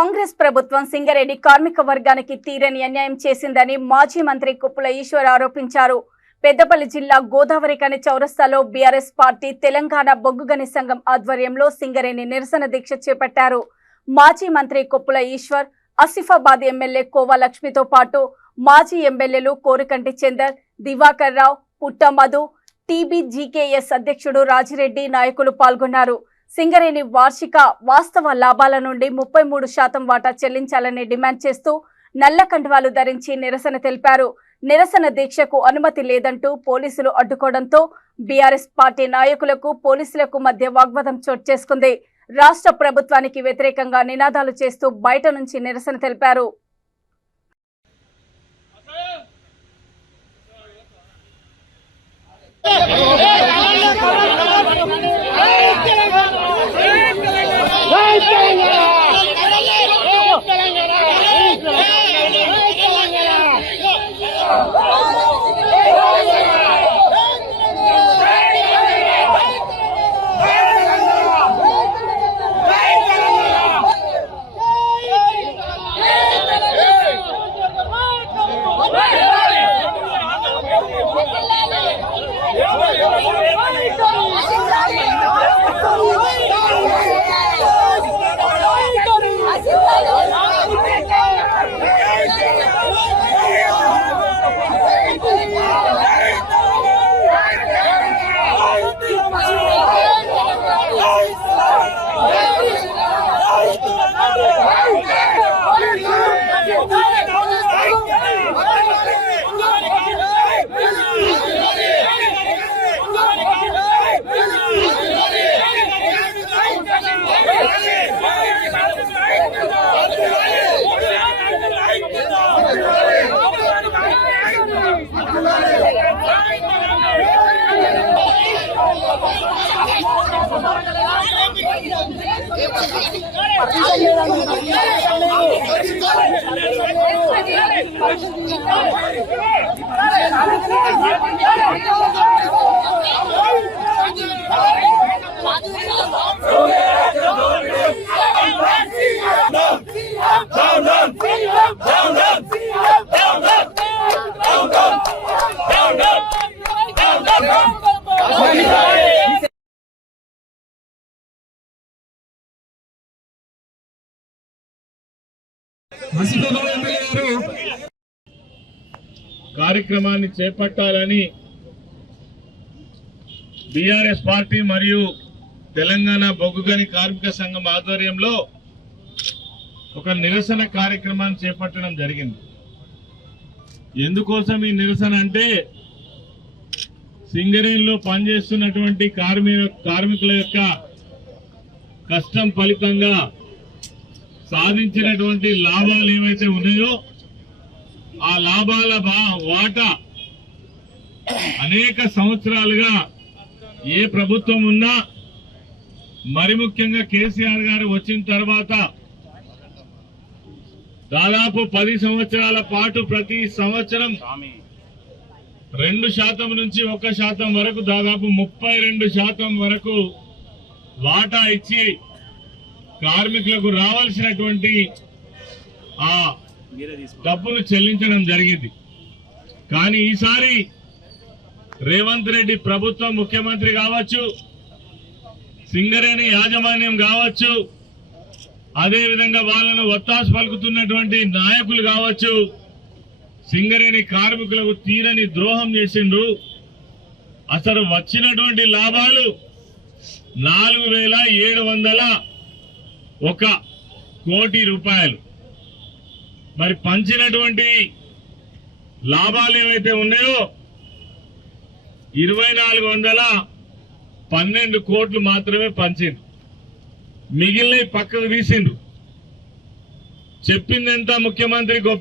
కాంగ్రెస్ ప్రభుత్వం సింగరేణి కార్మిక వర్గానికి తీరని అన్యాయం చేసిందని మాజీ మంత్రి కుప్పల ఈశ్వర్ ఆరోపించారు. పెద్దపల్లి జిల్లా గోదావరిఖని చౌరస్తాలో బీఆర్ఎస్ పార్టీ తెలంగాణ బొగ్గుగని సంఘం ఆధ్వర్యంలో సింగరేణి నిరసన దీక్ష చేపట్టారు. మాజీ మంత్రి కుప్పల ఈశ్వర్, ఆసిఫాబాద్ ఎమ్మెల్యే కోవా లక్ష్మితో పాటు మాజీ ఎమ్మెల్యేలు కోరికంటి చందర్, దివాకర్ రావు, పుట్ట మధు, టీబీజీకేఎస్ అధ్యక్షుడు రాజిరెడ్డి నాయకులు పాల్గొన్నారు. సింగరేణి వార్షిక వాస్తవ లాభాల నుండి 33% వాటా చెల్లించాలని డిమాండ్ చేస్తూ నల్ల కండువాలు ధరించి నిరసన తెలిపారు. నిరసన దీక్షకు అనుమతి లేదంటూ పోలీసులు అడ్డుకోవడంతో బీఆర్ఎస్ పార్టీ నాయకులకు పోలీసులకు మధ్య వాగ్వాదం చోటు చేసుకుంది. రాష్ట్ర ప్రభుత్వానికి వ్యతిరేకంగా నినాదాలు చేస్తూ బయట నుంచి నిరసన తెలిపారు. కార్యక్రమాన్ని చేపట్టాలని బీఆర్ఎస్ పార్టీ మరియు తెలంగాణ బొగ్గుగని కార్మిక సంఘం ఆధ్వర్యంలో ఒక నిరసన కార్యక్రమాన్ని చేపట్టడం జరిగింది. ఎందుకోసం ఈ నిరసన అంటే సింగరేణిలో పనిచేస్తున్నటువంటి కార్మికుల యొక్క కష్టం ఫలితంగా సాధించినటువంటి లాభాలు ఏవైతే ఉన్నాయో ఆ లాభాల వాటా అనేక సంవత్సరాలుగా ఏ ప్రభుత్వం ఉన్నా, మరి ముఖ్యంగా కేసీఆర్ గారు వచ్చిన తర్వాత దాదాపు 10 సంవత్సరాల పాటు ప్రతి సంవత్సరం 2% నుంచి 1% వరకు దాదాపు 32% వరకు వాటా ఇచ్చి కార్మికులకు రావాల్సినటువంటి ఆ డబ్బులు చెల్లించడం జరిగింది. కానీ ఈసారి రేవంత్ రెడ్డి ప్రభుత్వం, ముఖ్యమంత్రి కావచ్చు, సింగరేణి యాజమాన్యం కావచ్చు, అదేవిధంగా వాళ్ళను ఒత్తాసు పలుకుతున్నటువంటి నాయకులు కావచ్చు, సింగరేణి కార్మికులకు తీరని ద్రోహం చేసిండ్రు. అసలు వచ్చినటువంటి లాభాలు 4,701 కోటి రూపాయలు. మరి పంచినటువంటి లాభాలు ఏవైతే ఉన్నాయో 2,412 కోట్లు మాత్రమే పంచిండ్రు. మిగిలిన పక్కకు తీసిండ్రు. చెప్పిందంతా ముఖ్యమంత్రి గొప్ప